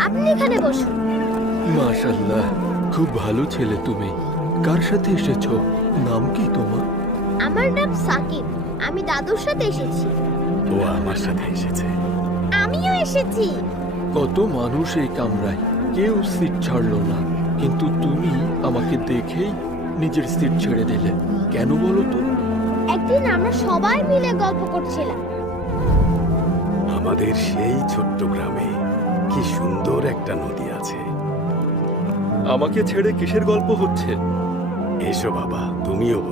আপনি এখানে বসুন। মাশাআল্লাহ, খুব ভালো ছেলে তুমি। কার সাথে এসেছো? নাম কি তোমার? আমার নাম সাকিব। আমি দাদুর সাথে এসেছি। ও আমার সাথে এসেছে। আমিও এসেছি। কত মানুষ এই কামরায়, কেউ সিট ছাড়লো না, কিন্তু তুমি আমাকে দেখেই নিজের সিট ছেড়ে দিলে কেন বলো তো? একদিন আমরা সবাই মিলে গল্প করছিলাম। আমাদের সেই ছোট্ট গ্রামে কি সুন্দর একটা নদী আছে। আমাকে ছেড়ে কিসের গল্প হচ্ছে? এসো বাবা, তুমিও